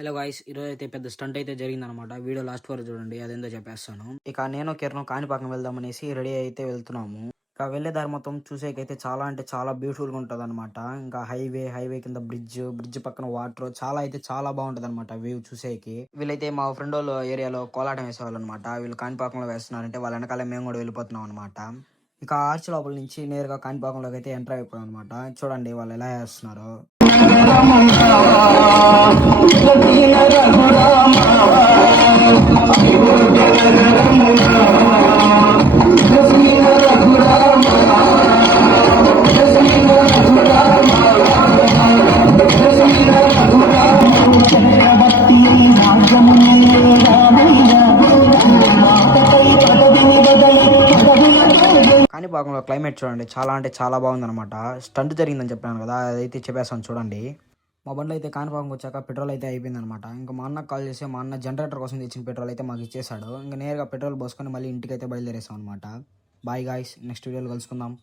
Hello guys, ఈరోజు అయితే పెద్ద స్టంట్ అయితే జరిగిందనమాట. వీడియో లాస్ట్ వరకు చూడండి, అదేందో చెప్పేస్తాను. ఇక నేను కిరణం కాణిపాకం వెళ్దామనేసి రెడీ అయితే వెళ్తున్నాము. ఇక వెళ్ళే దారి మొత్తం చూసేకైతే చాలా అంటే చాలా బ్యూటిఫుల్ గా ఉంటది అనమాట. ఇంకా హైవే కింద బ్రిడ్జ్ పక్కన వాటర్ చాలా అయితే చాలా బాగుంటది అనమాట వ్యూ చూసేకి. వీళ్ళైతే మా ఫ్రెండ్ వాళ్ళు ఏరియాలో కోలాటం వేసేవాళ్ళు అనమాట. వీళ్ళు కాణిపాకంలో వేస్తున్నారంటే వాళ్ళ వెనకాల మేము కూడా వెళ్ళిపోతున్నాం అనమాట. ఇక ఆర్చ్ లోపల నుంచి నేరుగా కాణిపాకంలోకి అయితే ఎంటర్ అయిపోయాం అనమాట. చూడండి వాళ్ళు ఎలా వేస్తున్నారు. కాణిపాకంలో క్లైమేట్ చూడండి, చాలా అంటే చాలా బాగుందన్నమాట. స్టంట్ జరిగిందని చెప్పాను కదా, అదైతే చెప్పేస్తాను చూడండి. మా బండ్లో అయితే కాణిపాకంకి వచ్చాక పెట్రోల్ అయితే అయిపోయిందనమాట. ఇంకా మా అన్నకు కాల్ చేసి మా అన్న జనరేటర్ కోసం తెచ్చిన పెట్రోల్ అయితే మాకు ఇచ్చేసాడు. ఇంకా నేరుగా పెట్రోల్ పోసుకొని మళ్ళీ ఇంటికి అయితే బయలుదేరేసాం అనమాట. బాయ్ గాయ్స్, నెక్స్ట్ వీడియోలో కలుసుకుందాం.